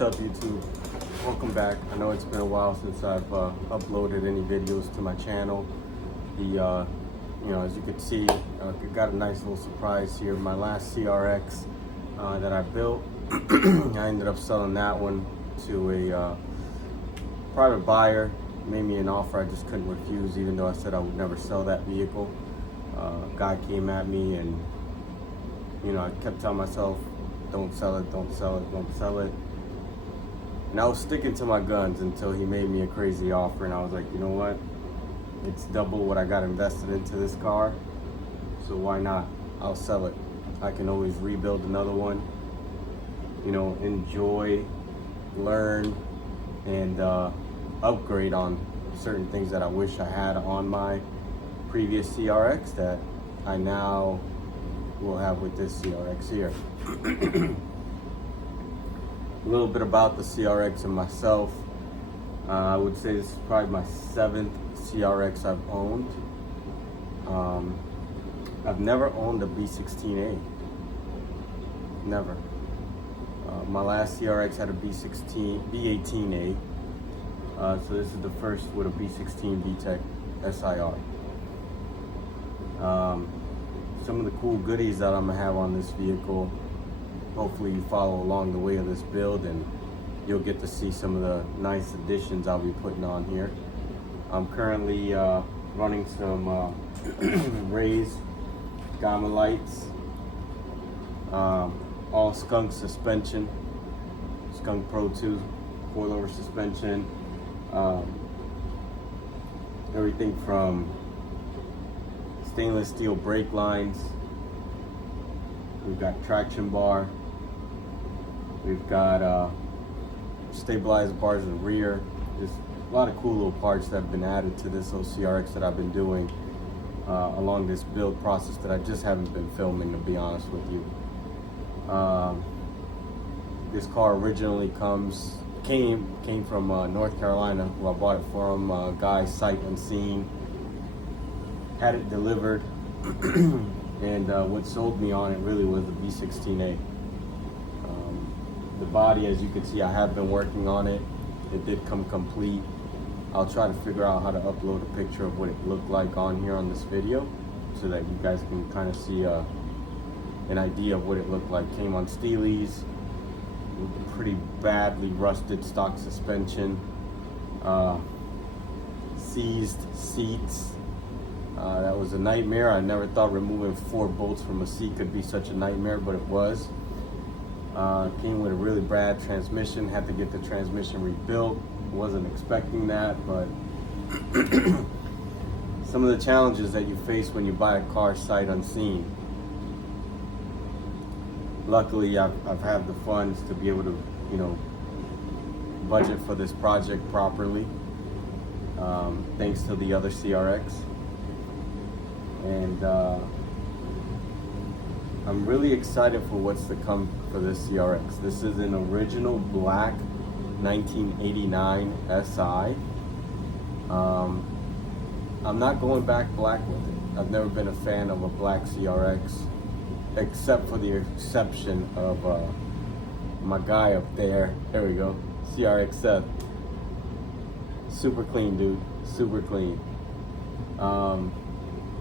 What's up, YouTube? Welcome back. I know it's been a while since I've uploaded any videos to my channel. As you can see, got a nice little surprise here. My last CRX that I built, I ended up selling that one to a private buyer. Made me an offer I just couldn't refuse, even though I said I would never sell that vehicle. Guy came at me, and I kept telling myself, don't sell it, don't sell it, don't sell it. And I was sticking to my guns until he made me a crazy offer, and I was like, you know what? It's double what I got invested into this car, so why not? I'll sell it. I can always rebuild another one, enjoy, learn, and upgrade on certain things that I wish I had on my previous CRX that I now will have with this CRX here. A little bit about the CRX and myself. I would say this is probably my 7th CRX I've owned. I've never owned a B16A. Never. My last CRX had a B18A. So this is the first with a B16 VTEC SIR. Some of the cool goodies that I'm gonna have on this vehicle, hopefully you follow along the way of this build and you'll get to see some of the nice additions I'll be putting on here. I'm currently running some raised Gamma lights, all skunk suspension, Skunk Pro 2 coilover suspension, everything from stainless steel brake lines. We've got traction bar. We've got stabilizer bars in the rear. Just a lot of cool little parts that have been added to this little CRX that I've been doing along this build process that I just haven't been filming, to be honest with you. This car originally came from North Carolina, where I bought it from a guy sight unseen. Had it delivered, and what sold me on it really was the B16A. The body, as you can see, I have been working on it. It did come complete. I'll try to figure out how to upload a picture of what it looked like on here on this video, so that you guys can kind of see an idea of what it looked like. Came on Steelies, pretty badly rusted stock suspension, seized seats. That was a nightmare. I never thought removing 4 bolts from a seat could be such a nightmare, but it was. Came with a really bad transmission. Had to get the transmission rebuilt. Wasn't expecting that, but some of the challenges that you face when you buy a car sight unseen. Luckily, I've had the funds to be able to, budget for this project properly, thanks to the other CRX. And I'm really excited for what's to come for this CRX. This is an original black 1989 SI. I'm not going back black with it. I've never been a fan of a black CRX, except for the exception of my guy up there. There we go, CRX Seth. Super clean, dude, super clean.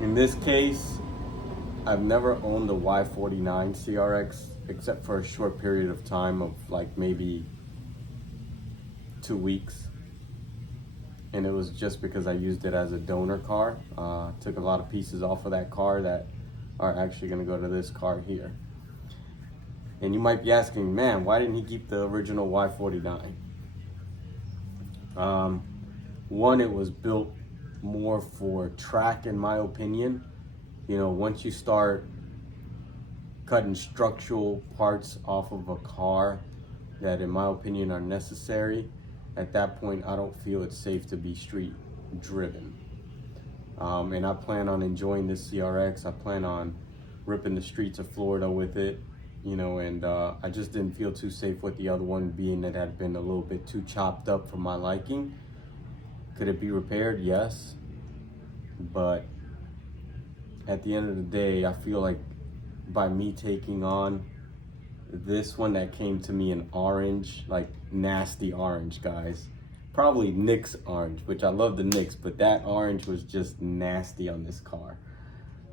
In this case, I've never owned a Y49 CRX except for a short period of time of like maybe 2 weeks. And it was just because I used it as a donor car. Took a lot of pieces off of that car that are actually gonna go to this car here. And you might be asking, man, why didn't he keep the original Y49? One, it was built more for track, in my opinion. Once you start cutting structural parts off of a car that, in my opinion, are necessary, at that point, I don't feel it's safe to be street driven. And I plan on enjoying this CRX. I plan on ripping the streets of Florida with it, and I just didn't feel too safe with the other one, being that it had been a little bit too chopped up for my liking. Could it be repaired? Yes. But at the end of the day, I feel like by me taking on this one that came to me in orange, like nasty orange, guys. Probably Knicks orange, which I love the Knicks, but that orange was just nasty on this car.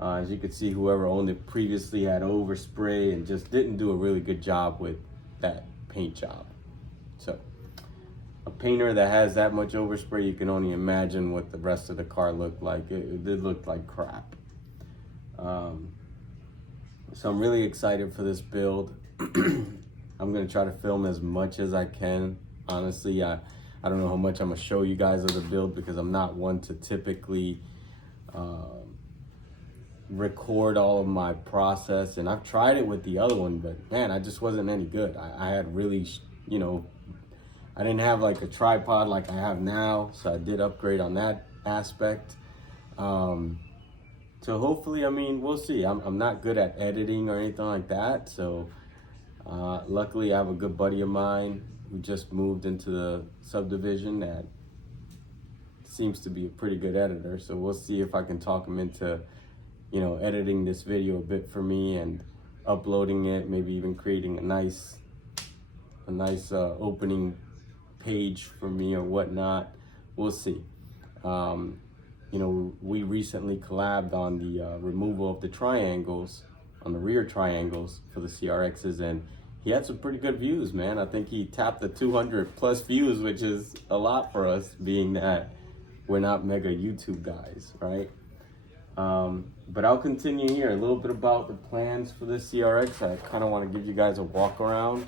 As you can see, whoever owned it previously had overspray and just didn't do a really good job with that paint job. So a painter that has that much overspray, you can only imagine what the rest of the car looked like. It did look like crap. So I'm really excited for this build. I'm gonna try to film as much as I can. Honestly, I don't know how much I'm gonna show you guys of the build because I'm not one to typically record all of my process. And I've tried it with the other one, but man, I just wasn't any good. I had really, you know, I didn't have like a tripod like I have now, so I did upgrade on that aspect. So hopefully, I mean, we'll see. I'm not good at editing or anything like that. So luckily, I have a good buddy of mine who just moved into the subdivision that seems to be a pretty good editor. So we'll see if I can talk him into, you know, editing this video a bit for me and uploading it, maybe even creating a nice opening page for me or whatnot. We'll see. You know, we recently collabed on the removal of the triangles, on the rear triangles for the CRXs, and he had some pretty good views, man. I think he tapped the 200 plus views, which is a lot for us, being that we're not mega YouTube guys, right? But I'll continue here. A little bit about the plans for this CRX. I kind of want to give you guys a walk around.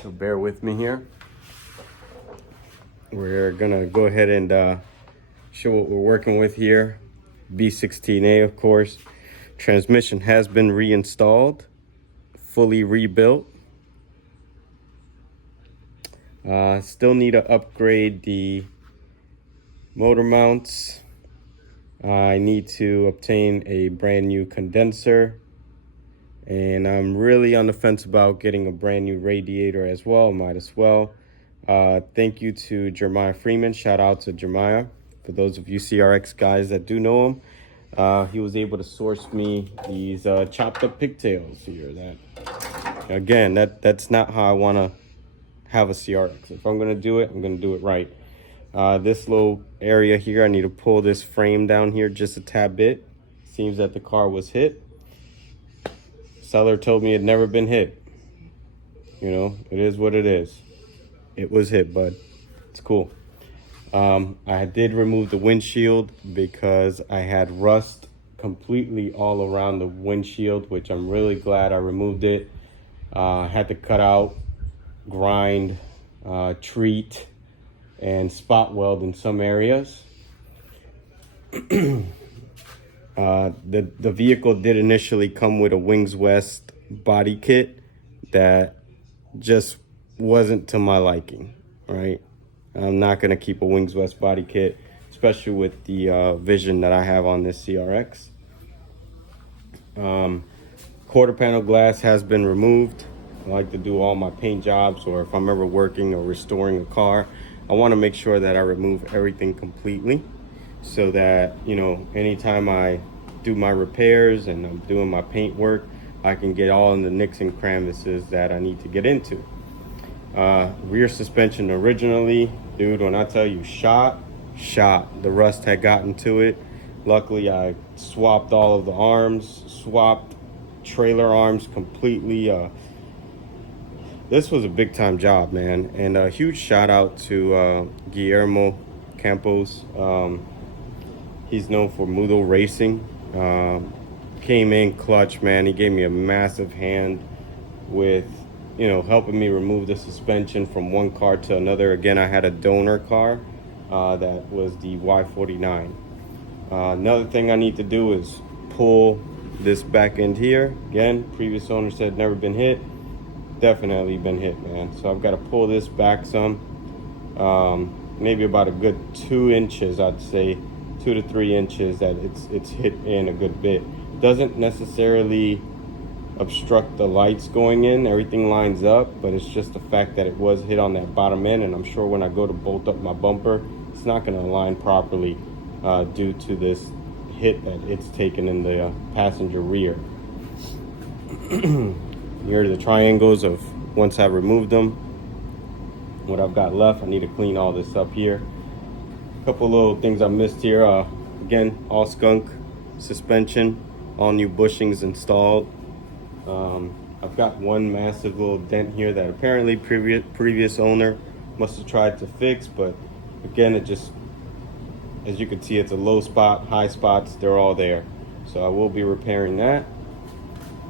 So bear with me here. We're gonna go ahead and show what we're working with here. B16A, of course. Transmission has been reinstalled, fully rebuilt. Still need to upgrade the motor mounts. I need to obtain a brand new condenser, and I'm really on the fence about getting a brand new radiator as well. Might as well. Thank you to Jeremiah Freeman. Shout out to Jeremiah. For those of you CRX guys that do know him, he was able to source me these chopped up pigtails here. That, again, that's not how I want to have a CRX. If I'm going to do it, I'm going to do it right. This little area here, I need to pull this frame down here just a tad bit. Seems that the car was hit. Seller told me it had never been hit. You know, it is what it is. It was hit, bud. It's cool. I did remove the windshield because I had rust completely all around the windshield, which I'm really glad I removed it. Had to cut out, grind, treat, and spot weld in some areas. The vehicle did initially come with a Wings West body kit that just wasn't to my liking, right? I'm not gonna keep a Wings West body kit, especially with the vision that I have on this CRX. Quarter panel glass has been removed. I like to do all my paint jobs, or if I'm ever working or restoring a car, I wanna make sure that I remove everything completely so that, you know, anytime I do my repairs and I'm doing my paint work, I can get all in the nicks and crevices that I need to get into. Rear suspension originally, dude, when I tell you shot, the rust had gotten to it. Luckily, I swapped all of the arms, swapped trailer arms completely. This was a big time job, man. And a huge shout out to Guillermo Campos. He's known for Mudo Racing. Came in clutch, man. He gave me a massive hand with, you know, helping me remove the suspension from one car to another. Again, I had a donor car that was the Y49. Another thing I need to do is pull this back end here. Again, previous owner said never been hit. Definitely been hit, man. So I've got to pull this back some, maybe about a good 2 inches, I'd say 2 to 3 inches that it's hit in a good bit. Doesn't necessarily obstruct the lights going in, everything lines up, but it's just the fact that it was hit on that bottom end, and I'm sure when I go to bolt up my bumper, it's not going to align properly due to this hit that it's taken in the passenger rear. Here are the triangles of once I remove them. What I've got left, I need to clean all this up here. A couple little things I missed here. Again, all skunk suspension, all new bushings installed. I've got one massive little dent here that apparently previous owner must have tried to fix, but again, it just, as you can see, it's a low spot, high spots, they're all there. So I will be repairing that.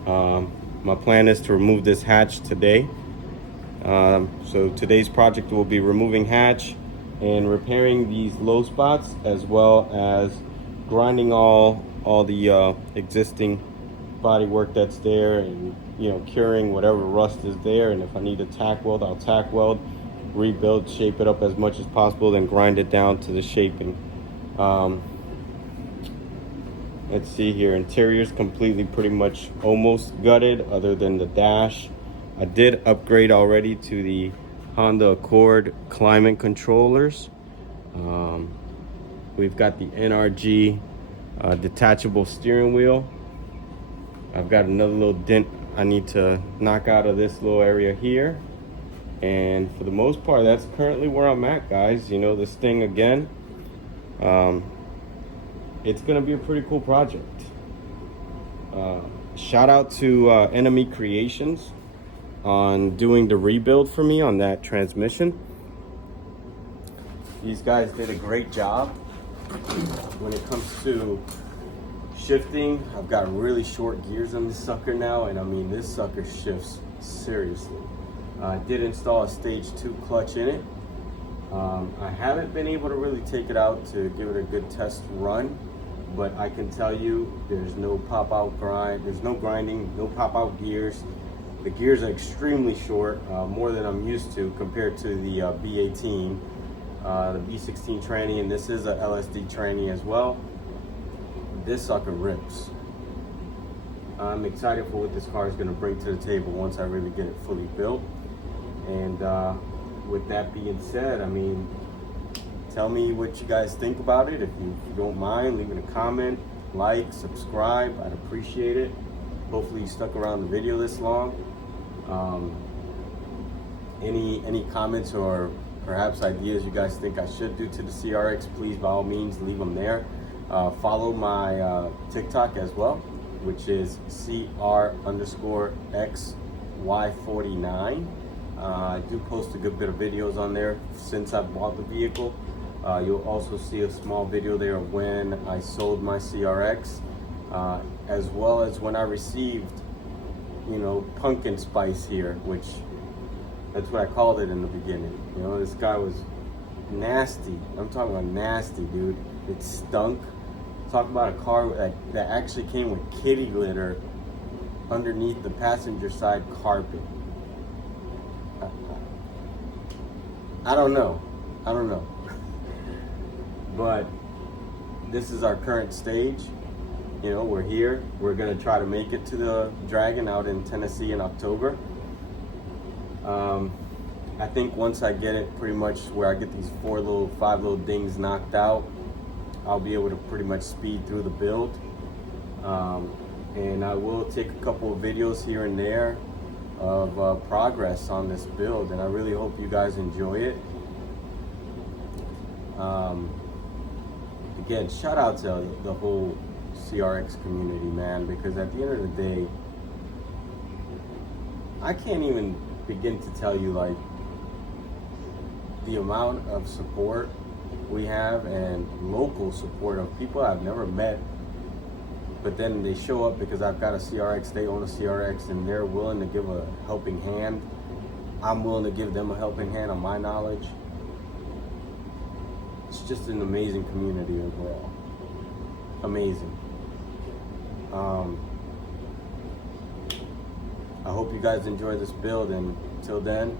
My plan is to remove this hatch today. So today's project will be removing hatch and repairing these low spots, as well as grinding all the existing body work that's there, and curing whatever rust is there. And if I need to tack weld, I'll tack weld, rebuild, shape it up as much as possible, then grind it down to the shaping. Let's see here, interior's completely pretty much almost gutted other than the dash. I did upgrade already to the Honda Accord climate controllers. We've got the NRG detachable steering wheel. I've got another little dent I need to knock out of this little area here. And for the most part, that's currently where I'm at, guys. This thing again, it's gonna be a pretty cool project. Shout out to Enemy Creations on doing the rebuild for me on that transmission. These guys did a great job. When it comes to shifting, I've got really short gears on this sucker now, and I mean, this sucker shifts seriously. I did install a stage 2 clutch in it. I haven't been able to really take it out to give it a good test run, but I can tell you there's no pop out grind, there's no grinding, no pop out gears. The gears are extremely short, more than I'm used to compared to the B18, the B16 tranny, and this is a LSD tranny as well. This sucker rips. I'm excited for what this car is going to bring to the table once I really get it fully built. And with that being said, I mean, tell me what you guys think about it. If you don't mind, leaving a comment, like, subscribe, I'd appreciate it. Hopefully you stuck around the video this long. Any comments or perhaps ideas you guys think I should do to the CRX, please by all means leave them there. Follow my TikTok as well, which is CR_XY49. I do post a good bit of videos on there since I bought the vehicle. You'll also see a small video there of when I sold my CRX, as well as when I received, pumpkin spice here, which that's what I called it in the beginning. This guy was nasty. I'm talking about nasty, dude. It stunk. Talk about a car that actually came with kitty litter underneath the passenger side carpet. I don't know. But this is our current stage. We're here. We're gonna try to make it to the Dragon out in Tennessee in October. I think once I get it pretty much where I get these 5 little dings knocked out, I'll be able to pretty much speed through the build. And I will take a couple of videos here and there of progress on this build, and I really hope you guys enjoy it. Again, shout out to the whole CRX community, man, because at the end of the day, I can't even begin to tell you like the amount of support we have, and local support of people I've never met, but then they show up because I've got a CRX, they own a CRX, and they're willing to give a helping hand. I'm willing to give them a helping hand on my knowledge. It's just an amazing community overall. Amazing. I hope you guys enjoy this build, and until then,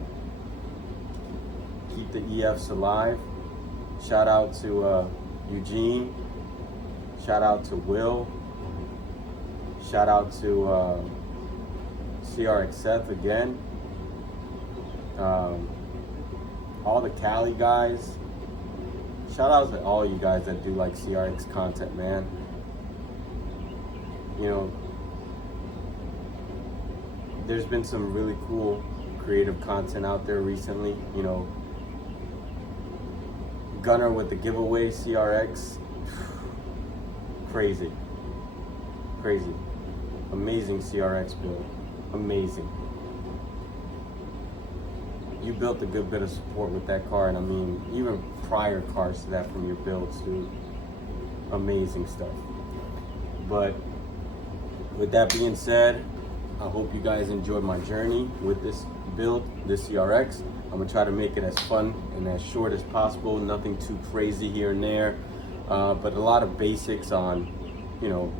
keep the EFs alive. Shout out to Eugene. Shout out to Will. Shout out to CRX Seth again. All the Cali guys. Shout out to all you guys that do like CRX content, man. there's been some really cool creative content out there recently. You know, Gunner with the giveaway CRX, crazy, crazy, amazing CRX build, amazing. You built a good bit of support with that car, and I mean, even prior cars to that from your builds, dude, amazing stuff. But with that being said, I hope you guys enjoyed my journey with this build, this CRX. I'm gonna try to make it as fun and as short as possible, nothing too crazy here and there, but a lot of basics on, you know,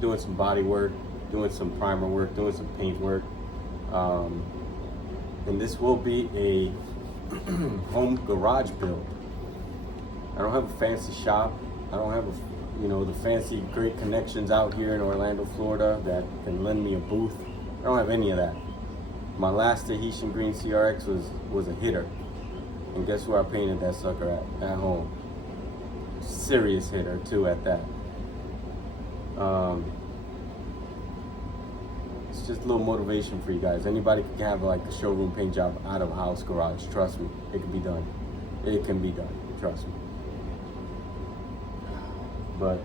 doing some body work, doing some primer work, doing some paint work. And this will be a home garage build. I don't have a fancy shop. I don't have the fancy great connections out here in Orlando, Florida that can lend me a booth. I don't have any of that. My last Tahitian Green CRX was a hitter. And guess where I painted that sucker at home. Serious hitter too at that. It's just a little motivation for you guys. Anybody can have like a showroom paint job out of a house garage. Trust me, it can be done. It can be done, trust me. But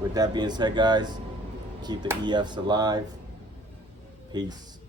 with that being said, guys, keep the EFs alive. Peace.